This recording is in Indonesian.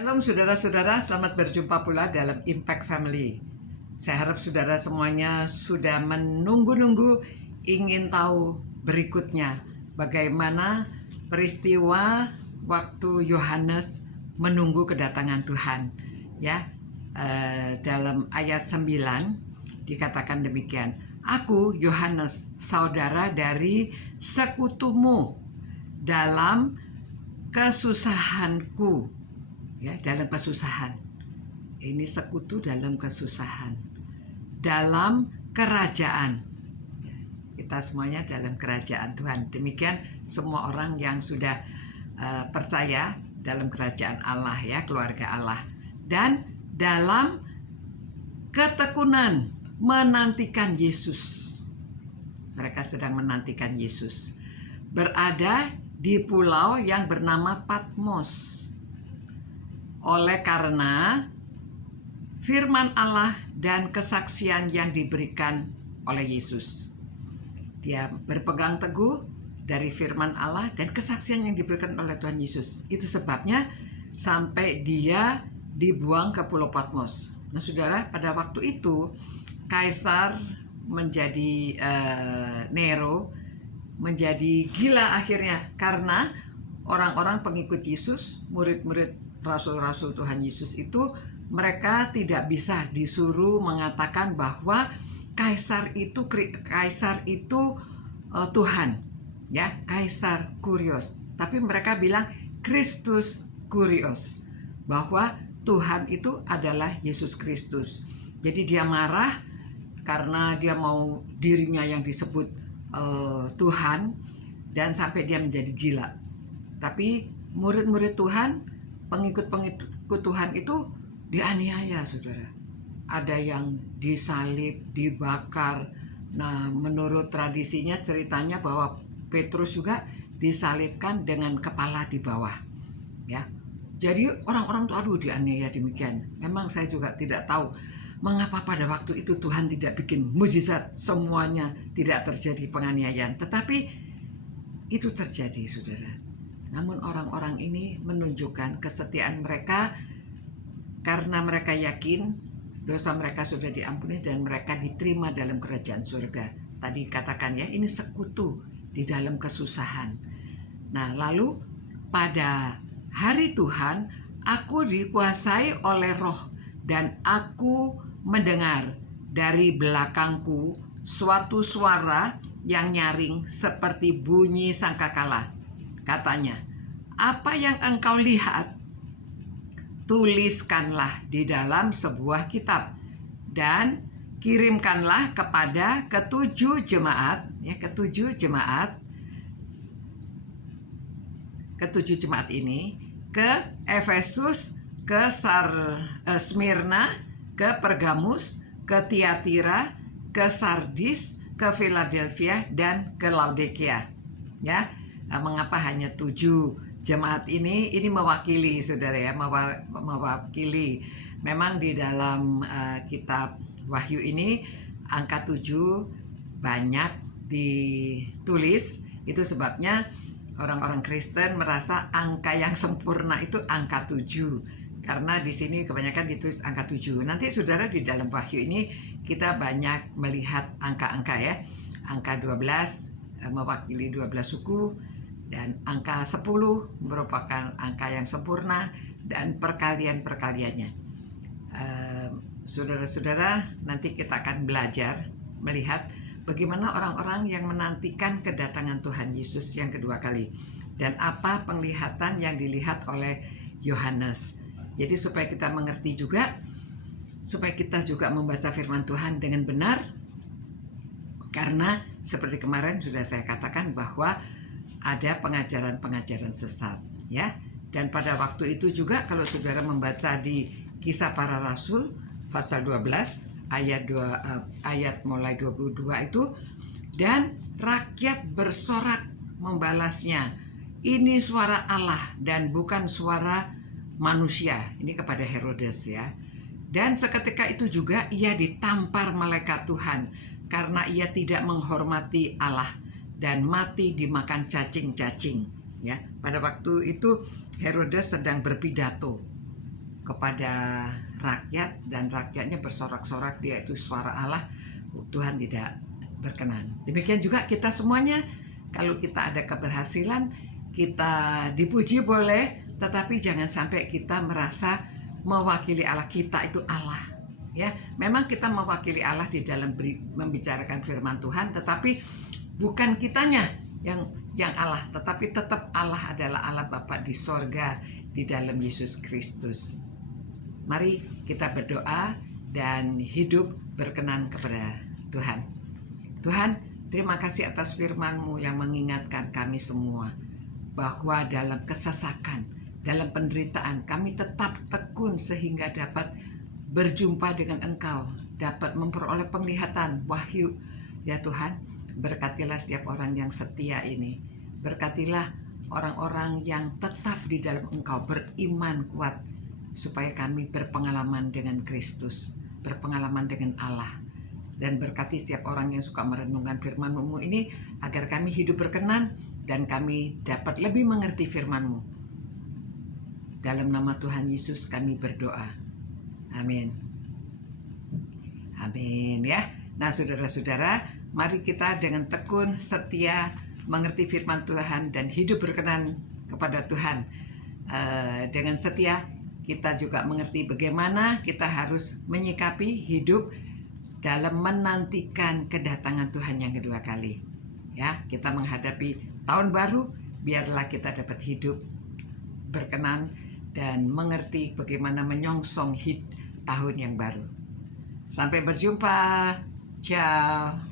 Shalom saudara-saudara, selamat berjumpa pula dalam Impact Family. Saya harap saudara semuanya sudah menunggu-nunggu, ingin tahu berikutnya bagaimana peristiwa waktu Yohanes menunggu kedatangan Tuhan. Ya, dalam ayat 9 dikatakan demikian. Aku Yohanes, saudara dari sekutumu dalam kesusahanku. Ya, dalam kesusahan. Ini sekutu dalam kesusahan. Dalam kerajaan. Kita semuanya dalam kerajaan Tuhan. Demikian semua orang yang sudah percaya dalam kerajaan Allah, ya, keluarga Allah. Dan dalam ketekunan menantikan Yesus. Mereka sedang menantikan Yesus. Berada di pulau yang bernama Patmos. Oleh karena firman Allah dan kesaksian yang diberikan oleh Yesus. Dia berpegang teguh dari firman Allah dan kesaksian yang diberikan oleh Tuhan Yesus. Itu sebabnya sampai dia dibuang ke Pulau Patmos. Nah saudara, pada waktu itu Kaisar menjadi Nero menjadi gila akhirnya karena orang-orang pengikut Yesus, murid-murid rasul-rasul Tuhan Yesus itu, mereka tidak bisa disuruh mengatakan bahwa kaisar itu Tuhan, ya, Kaisar Kurios. Tapi mereka bilang Kristus Kurios, bahwa Tuhan itu adalah Yesus Kristus. Jadi dia marah karena dia mau dirinya yang disebut Tuhan, dan sampai dia menjadi gila. Tapi murid-murid Tuhan, pengikut Tuhan itu dianiaya, saudara. Ada yang disalib, dibakar. Nah, menurut tradisinya, ceritanya bahwa Petrus juga disalibkan dengan kepala di bawah. Ya, jadi orang-orang tuh dianiaya demikian. Memang saya juga tidak tahu mengapa pada waktu itu Tuhan tidak bikin mujizat, semuanya tidak terjadi penganiayaan. Tetapi itu terjadi, saudara. Namun orang-orang ini menunjukkan kesetiaan mereka karena mereka yakin dosa mereka sudah diampuni dan mereka diterima dalam kerajaan surga. Tadi katakan, ya, ini sekutu di dalam kesusahan. Nah, lalu pada hari Tuhan, aku dikuasai oleh Roh dan aku mendengar dari belakangku suatu suara yang nyaring seperti bunyi sangkakala. Katanya, apa yang engkau lihat, tuliskanlah di dalam sebuah kitab dan kirimkanlah kepada ketujuh jemaat, ya, ketujuh jemaat ini, ke Efesus, ke Smyrna, ke Pergamus, ke Tiatira, ke Sardis, ke Philadelphia, dan ke Laodikia. Ya, mengapa hanya 7 jemaat ini mewakili, saudara, ya, mewakili. Memang di dalam kitab Wahyu ini angka 7 banyak ditulis. Itu sebabnya orang-orang Kristen merasa angka yang sempurna itu angka 7. Karena di sini kebanyakan ditulis angka 7. Nanti saudara, di dalam Wahyu ini kita banyak melihat angka-angka, ya. Angka 12 mewakili 12 suku, dan angka 10 merupakan angka yang sempurna dan perkalian-perkaliannya. Saudara-saudara, nanti kita akan belajar melihat bagaimana orang-orang yang menantikan kedatangan Tuhan Yesus yang kedua kali, dan apa penglihatan yang dilihat oleh Yohanes. Jadi supaya kita mengerti juga, supaya kita juga membaca firman Tuhan dengan benar, karena seperti kemarin sudah saya katakan bahwa ada pengajaran-pengajaran sesat, ya. Dan pada waktu itu juga kalau saudara membaca di Kisah Para Rasul pasal 12 ayat mulai 22 itu, dan rakyat bersorak membalasnya, ini suara Allah dan bukan suara manusia. Ini kepada Herodes, ya. Dan seketika itu juga ia ditampar malaikat Tuhan karena ia tidak menghormati Allah dan mati dimakan cacing-cacing, ya. Pada waktu itu Herodes sedang berpidato kepada rakyat dan rakyatnya bersorak-sorak dia itu suara Allah, Tuhan tidak berkenan. Demikian juga kita semuanya, kalau kita ada keberhasilan, kita dipuji boleh, tetapi jangan sampai kita merasa mewakili Allah, kita itu Allah. Ya, memang kita mewakili Allah di dalam membicarakan firman Tuhan, tetapi bukan kitanya yang Allah, tetapi tetap Allah adalah Allah Bapa di sorga di dalam Yesus Kristus. Mari kita berdoa dan hidup berkenan kepada Tuhan. Tuhan, terima kasih atas firman-Mu yang mengingatkan kami semua bahwa dalam kesesakan, dalam penderitaan, kami tetap tekun sehingga dapat berjumpa dengan Engkau, dapat memperoleh penglihatan, wahyu. Ya Tuhan, berkatilah setiap orang yang setia ini. Berkatilah orang-orang yang tetap di dalam Engkau, beriman kuat, supaya kami berpengalaman dengan Kristus, berpengalaman dengan Allah. Dan berkati setiap orang yang suka merenungkan firman-Mu ini, agar kami hidup berkenan dan kami dapat lebih mengerti firman-Mu. Dalam nama Tuhan Yesus kami berdoa. Amin. Amin ya. Nah saudara-saudara, mari kita dengan tekun, setia, mengerti firman Tuhan dan hidup berkenan kepada Tuhan. Dengan setia, kita juga mengerti bagaimana kita harus menyikapi hidup dalam menantikan kedatangan Tuhan yang kedua kali. Ya, kita menghadapi tahun baru, biarlah kita dapat hidup berkenan dan mengerti bagaimana menyongsong tahun yang baru. Sampai berjumpa. Ciao.